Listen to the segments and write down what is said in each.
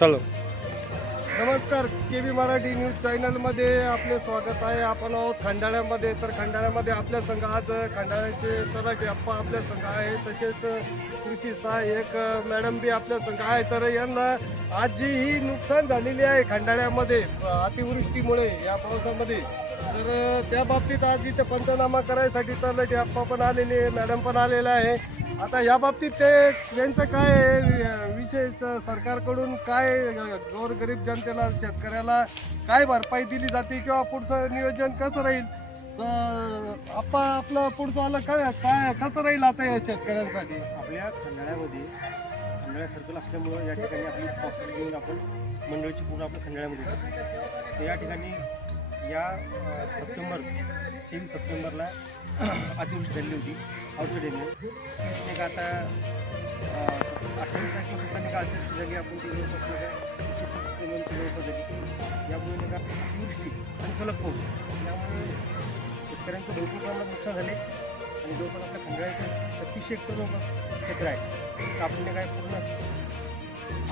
चलो. नमस्कार K V Marathi news चॅनलमध्ये आपले स्वागत आहे. आपण आहोत खंडाळ्यामध्ये. तर खंडाळ्यामध्ये आपल्या संघ आज खंडाळ्याचे तलाठी अप्पा आपल्या संघ आहे. तसेच कृषी एक मॅडम बी आपल्या संघ आहे. तर यांना आज जी ही नुकसान झालेली आहे खंडाळ्यामध्ये अतिवृष्टीमुळे या पावसामध्ये. तर त्या बाबतीत आज इथे पंचनामा करायसाठी तलाठी अप्पा पण आलेले मॅडम पण आलेला आहे. आता या बाबतीत ते त्यांचं काय आहे, वि- विशेष सरकारकडून काय गोरगरीब जनतेला शेतकऱ्याला काय भरपाई दिली जाते किंवा पुढचं नियोजन कसं राहील? तर आपा आपलं पुढचं आलं काय काय कसं राहील आता या शेतकऱ्यांसाठी? आपल्या खंडाळ्यामध्ये खंडाळ्या सर्कल असल्यामुळं या ठिकाणी आपली ऑफिस घेऊन आपण मंडळीची पूर्ण आपल्या खंडाळ्यामध्ये तर या ठिकाणी या सप्टेंबर तीन सप्टेंबरला अतिवृष्टी झाली होती. औषध येणे आता अठ्ठावीस तारखेला नाही का अतिवृष्टी झाली आपण ती जवळपास एकशे तीस सेमीची जवळपास झाली यामुळे नाही का अतिवृष्टी आणि सलग पाऊस. यामुळे शेतकऱ्यांचं भरपूर प्रमाणात नुकसान झाले आणि जवळपास आपल्या खंडाळ्याचं छत्तीसशे हेक्टर जवळपास क्षेत्र आहे. तर आपण काय पूर्ण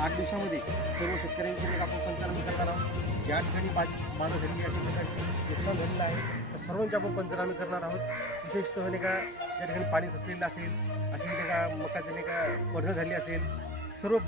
आठ दिवसामध्ये सर्व शेतकऱ्यांची मग आपण पंचनामे करणार आहोत. ज्या ठिकाणी बाध बाधा झालेली असेल त्या नुकसान झालेलं आहे त्या सर्वांचे आपण पंचनामे करणार आहोत. विशेषतः नाही का त्या ठिकाणी पाणी सचलेलं असेल अशी नाही का मकाचं नाही का वर्धन झाली असेल सर्व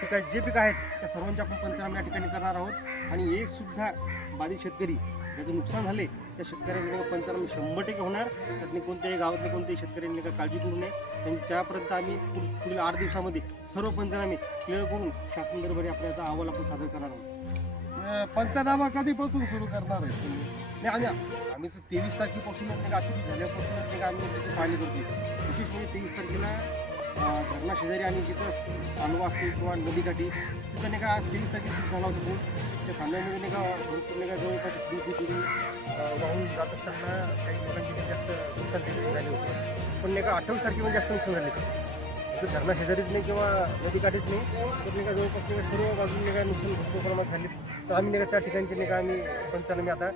पिका जे पिकं आहेत त्या सर्वांचे आपण पंचनामे या ठिकाणी करणार आहोत. आणि एक सुद्धा बाधित शेतकरी ज्याचं नुकसान झाले त्या शेतकऱ्याचे पंचनामे शंभर टक्के होणार. त्यातनी कोणत्याही गावातले कोणत्याही शेतकऱ्यांनी का काळजी करू नये. आणि त्यापर्यंत आम्ही पुढ- पुढील आठ दिवसामध्ये सर्व पंचनामे क्लिअर करून शासन दरबारी आपल्याचा अहवाल आपण सादर करणार आहोत. पंचनामा कधीपासून सुरू करणार आहे नाही आम्ही आम्ही तर तेवीस तारखेपासूनच नाही का अतिवृष्टी झाल्यापासूनच नाही का आम्ही त्याची पाहणी करतो विशेष म्हणजे तेवीस तारखेला अं, धरणा शेजारी आणि जिथं सांडवा असतो किंवा नदीकाठी तिथं नाही का तेवीस तारखेला खूप झाला होता पाऊस. त्या सांडव्यामध्ये नाही का भरपूर नाही का जवळपास वाहून जात असताना काही लोकांची जास्त नुकसान झाले होते. पण नाही का अठ्ठावीस तारखेमध्ये जास्त नुकसान झाले तर धरणा शेजारीच नाही किंवा नदीकाठीच नाही तर नाही का जवळपास नाही का सर्व बाजूने नाही का नुकसान भरपूर प्रमाणात झाले तर आम्ही नाही का त्या ठिकाणचे नाही का आम्ही पंचनामे आता.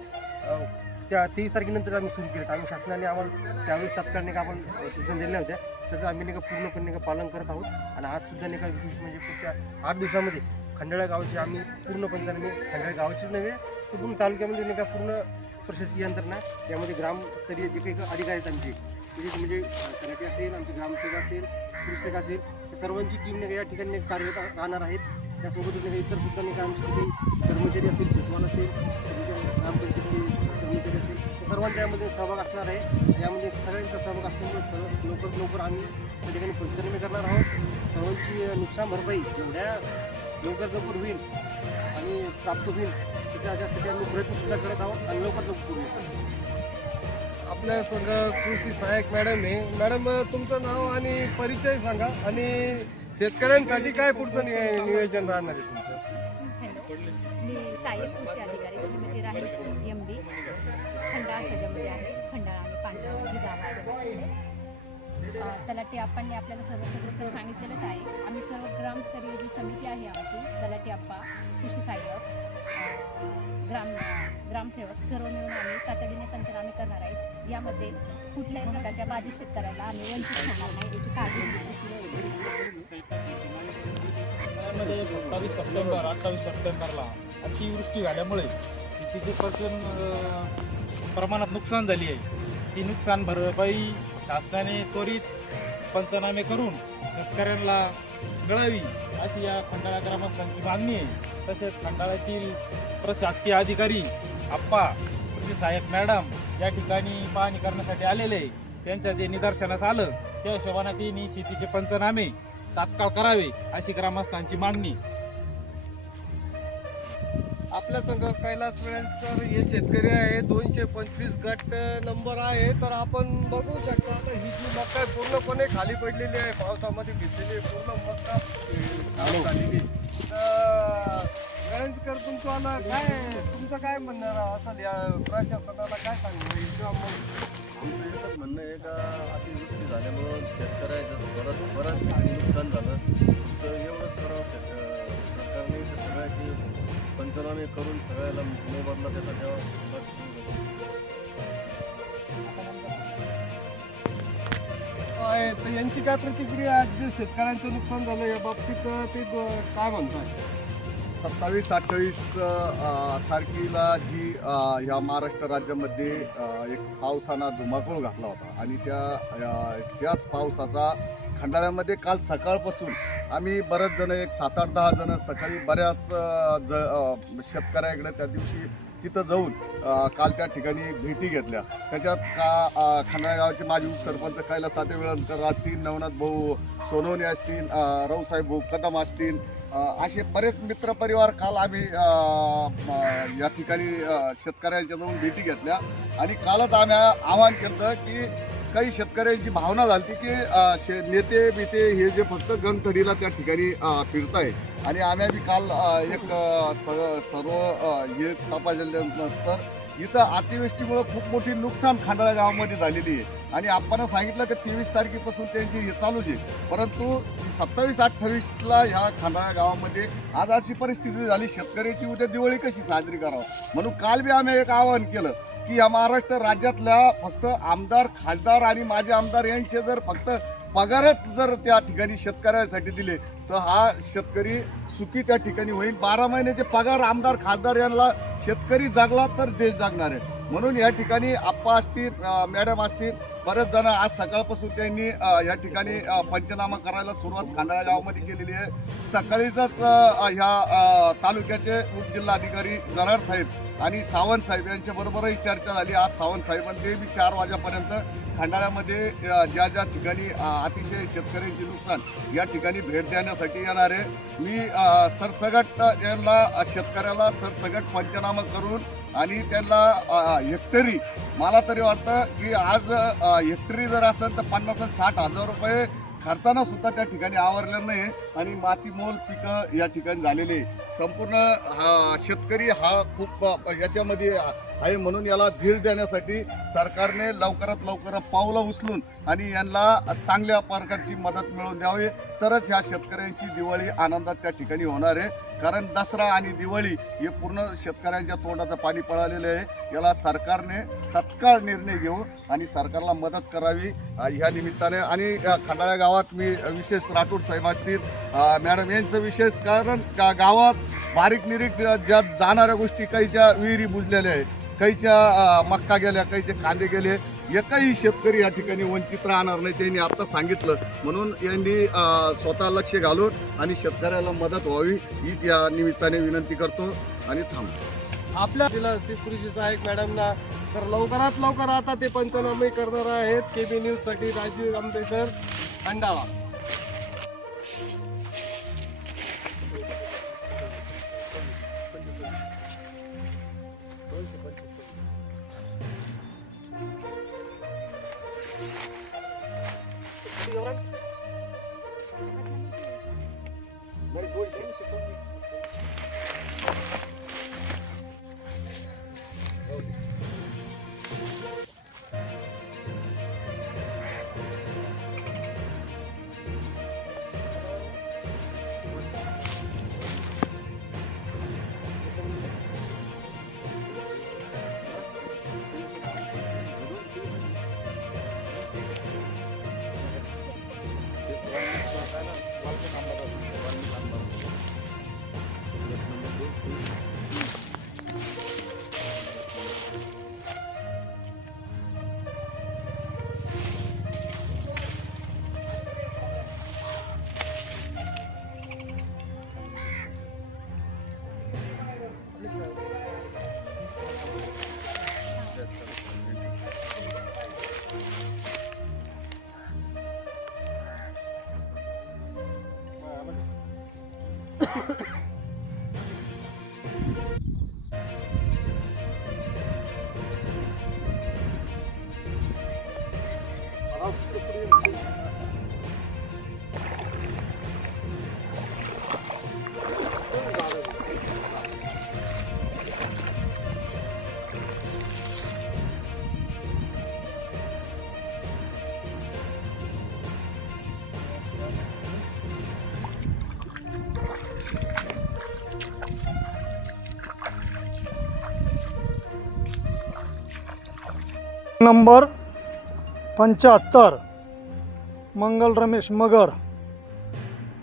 त्या तेवीस तारखेनंतर आम्ही सुरू केले. आम्ही शासनाने आम्हाला त्यावेळेस तात्काळ नाही का आपण सूचना दिल्या होत्या. त्याचं आम्ही नाही का पूर्णपणे नाही का पालन करत आहोत. आणि आज सुद्धा नाही का विशेष म्हणजे पुढच्या आठ दिवसामध्ये खंडाळा गावाची आम्ही पूर्ण पंचनामे खंडाळा गावाचीच नव्हे तर पूर्ण तालुक्यामध्ये नाही का पूर्ण प्रशासकीय यंत्रणा यामध्ये ग्रामस्तरीय जे काही अधिकारी आहेत आमचे म्हणजे म्हणजे तलाठी असेल आमचे ग्रामसेवक असेल कृषक असेल या सर्वांची टीम नाही या ठिकाणी कार्यरत राहणार आहेत. त्यासोबतच नाही का इतर सुद्धा नाही का आमचे जे काही कर्मचारी असेल कोतवाल असेल तुमच्या कर्मचारी असेल सर्वांचा यामध्ये सहभाग असणार आहे. यामध्ये सगळ्यांचा सहभाग असल्यामुळे सर्व लवकरात लवकर आम्ही त्या ठिकाणी पंचनामे करणार आहोत. सर्वांची नुकसान भरपाई जेवढ्या लवकर लवकर होईल आणि प्राप्त होईल त्याच्या त्यासाठी आम्ही प्रयत्नसुद्धा करत आहोत आणि लवकर लवकर पूर्ण आपल्या सगळं कृषी सहाय्यक मॅडम आहे मॅडम तुमचं नाव आणि परिचय सांगा आणि शेतकऱ्यांसाठी काय पुढचं नियोजन राहणार आहे तुमचं? मी सहाय्यक कृषी अधिकारी श्रीमती राहील एम बी खंडाळा सजामध्ये आहे. खंडाळा आणि पांढरा ही गाव आहे. तलाटी आप्पांनी आपल्याला सर्व सविस्तर सांगितलेलंच आहे. आम्ही सर्व ग्रामस्तरीय जी समिती आहे आमची तलाटी आप्पा कृषी सहाय्यक ग्राम ग्रामसेवक सर्व मिळून आम्ही तातडीने पंचनामे करणार आहेत. यामध्ये कुठल्याही प्रकारच्या बाधित शेतकऱ्याला आम्ही वंचित ठेवणार नाही याची काळजी घेऊ मध्ये सत्तावीस सप्टेंबर अठ्ठावीस सप्टेंबरला अतिवृष्टी झाल्यामुळे शेतीचे प्रचंड प्रमाणात नुकसान झाली आहे. ती नुकसान भरपाई शासनाने त्वरित पंचनामे करून शेतकऱ्यांना मिळावी अशी या खंडाळा ग्रामस्थांची मागणी आहे. तसेच खंडाळ्यातील प्रशासकीय अधिकारी आप्पा कृषी साहेब मॅडम या ठिकाणी पाहणी करण्यासाठी आलेले त्यांच्या जे निदर्शनास आलं त्या हिशोबाने त्यांनी शेतीचे पंचनामे तात्काळ करावे अशी ग्रामस्थांची मागणी. आपल्या संघ कैलास वेळेकर हे शेतकरी आहे. दोनशे पंचवीस गट नंबर आहे. तर आपण बघू शकता आता ही जी मका पूर्णपणे खाली पडलेली आहे. पावसामध्ये भिजलेली आहे. पूर्ण मका झालेली. तर तुमचं काय तुमचं काय म्हणणार असेल या प्रशासनाला काय सांगणार आमचं एकच म्हणणं आहे का अतिवृष्टी झाल्यामुळं शेतकऱ्याचं बरंच बरंच आणि नुकसान झालं. तर एवढंच करावं शेत सरकारने तर सगळ्याचे पंचनामे करून सगळ्याला मोबदला त्याचा द्यावा. तर यांची काय प्रतिक्रिया आहे? शेतकऱ्यांचं नुकसान झालं या बाबतीत ते काय म्हणतात सत्तावीस अठ्ठावीस तारखेला जी ह्या महाराष्ट्र राज्यामध्ये एक पावसानं धुमाकूळ घातला होता. आणि त्या त्याच पावसाचा खंडाळ्यामध्ये काल सकाळपासून आम्ही बरेच जण एक सात आठ दहा जण सकाळी बऱ्याच ज शेतकऱ्याकडे त्या दिवशी तिथं जाऊन काल त्या ठिकाणी भेटी घेतल्या. त्याच्यात का अ, गावाचे माजी उपसरपंच कैलास ताते वेळणकर असतील नवनाथ भाऊ सोनवणे असतील अ, रावसाहेब भाऊ कदम असतील असे बरेच मित्रपरिवार काल आम्ही या ठिकाणी शेतकऱ्यांच्या जाऊन भेटी घेतल्या. आणि कालच आम्ही आवाहन केलं की काही शेतकऱ्यांची भावना झाली की शे नेते बिते हे जे फक्त गनथडीला त्या ठिकाणी फिरत आहे आणि आम्ही बी काल एक स- सर्व हे हे तपासल्यानंतर इथं अतिवृष्टीमुळं खूप मोठी नुकसान खांडाळा गावामध्ये झालेली आहे. आणि आपण सांगितलं की तेवीस तारखेपासून त्यांची हे चालूच आहे. परंतु सत्तावीस अठ्ठावीसला ह्या खंडाळा गावामध्ये आज अशी परिस्थिती झाली शेतकऱ्याची उद्या दिवाळी कशी साजरी करावं? म्हणून काल बी आम्ही एक आवाहन केलं की या महाराष्ट्र राज्यातल्या फक्त आमदार खासदार आणि माजी आमदार यांचे जर फक्त पगारच जर त्या ठिकाणी शेतकऱ्यासाठी दिले तर हा शेतकरी सुखी त्या ठिकाणी होईल. बारा महिन्याचे पगार आमदार खासदार यांना शेतकरी जागला तर देश जागणार आहे. म्हणून या ठिकाणी आप्पा असतील मॅडम असतील बरेच जण आज सकाळपासून त्यांनी या ठिकाणी पंचनामा करायला सुरुवात खांडाळा गावामध्ये केलेली आहे. सकाळीच ह्या तालुक्याचे उपजिल्हाधिकारी जरार साहेब आणि सावंत साहेब यांच्याबरोबरही चर्चा झाली. आज सावंत साहेबांनी बी चार वाजेपर्यंत खंडाळ्यामध्ये ज्या ज्या ठिकाणी अतिशय शेतकऱ्यांचे नुकसान या ठिकाणी भेट देण्यासाठी येणार आहे. मी सरसगट यांना शेतकऱ्याला सरसगट पंचनामा करून आणि त्यांना हेक्टरी मला तरी वाटतं की आज हेक्टरी जर असेल तर पन्नास साठ हजार रुपये खर्चानं सुद्धा त्या ठिकाणी आवरलं नाही आणि मातीमोल पिकं या ठिकाणी झालेली आहे. संपूर्ण हा शेतकरी हा खूप याच्यामध्ये आहे म्हणून याला धीर देण्यासाठी सरकारने लवकरात लवकर पावलं उचलून आणि यांना चांगल्या प्रकारची मदत मिळवून द्यावी. तरच ह्या शेतकऱ्यांची दिवाळी आनंदात त्या ठिकाणी होणार आहे. कारण दसरा आणि दिवाळी हे पूर्ण शेतकऱ्यांच्या तोंडाचं पाणी पळालेलं आहे. याला सरकारने तत्काळ निर्णय घेऊन आणि सरकारला मदत करावी ह्या निमित्ताने. आणि खंडाळ्या गावात मी विशेष राठोड साहेब असतील. मॅडम यांचं विशेष कारण गावात बारीक निरीक ज्या जाणाऱ्या गोष्टी काहीच्या विहिरी बुजलेल्या आहेत काहीच्या मक्का गेल्या काहीचे कांदे गेले एकही शेतकरी या ठिकाणी वंचित राहणार नाही त्यांनी आत्ता सांगितलं. म्हणून यांनी स्वतः लक्ष घालून आणि शेतकऱ्याला मदत व्हावी हीच या निमित्ताने विनंती करतो आणि थांबतो. आपल्या जिल्हा श्री आहे मॅडमना तर लवकरात लवकर आता ते पंचनामे करणार आहेत. के बी न्यूजसाठी राजीव आंबेडकर खंडावा. नंबर पंच्याहत्तर. मंगल रमेश मगर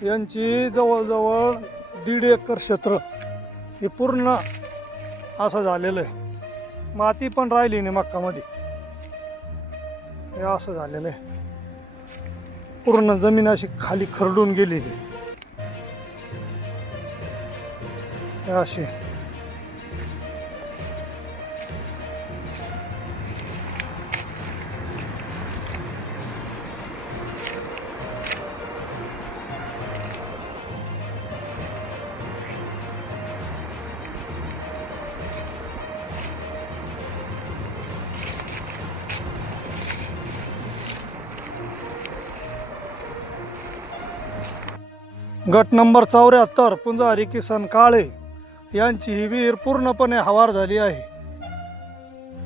यांची जवळजवळ दीड एकर क्षेत्र हे पूर्ण असं झालेलं आहे. माती पण राहिली नाही मक्कामध्ये. हे असं झालेलं आहे. पूर्ण जमीन अशी खाली खरडून गेलेली आहे. गट नंबर चौऱ्याहत्तर पुंजारी किसन काळे यांची ही विहीर पूर्णपणे हवार झाली आहे.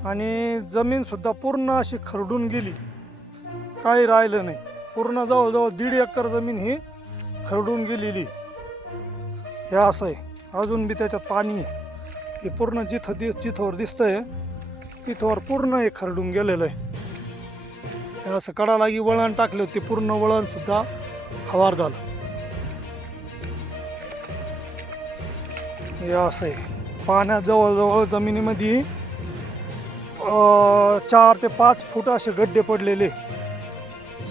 आणि जमीनसुद्धा पूर्ण अशी खरडून गेली. काही राहिलं नाही. पूर्ण जवळजवळ दीड एकर जमीन ही खरडून गेलेली. हे असं आहे. अजून बी त्याच्यात पाणी आहे. हे पूर्ण जिथं दि जिथवर दिसतंय तिथवर पूर्ण हे खरडून गेलेलं आहे. हे असं कडालागी वळण टाकले होते पूर्ण वळणसुद्धा हवार झालं. हे असं आहे. पाण्यात जवळजवळ जमिनीमध्ये चार ते पाच फूट असे गड्डे पडलेले.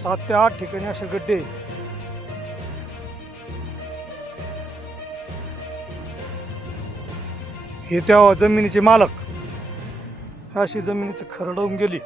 सात ते आठ ठिकाणी असे गड्डे हे त्या जमिनीचे मालक अशी जमिनीचं खरडवून गेली.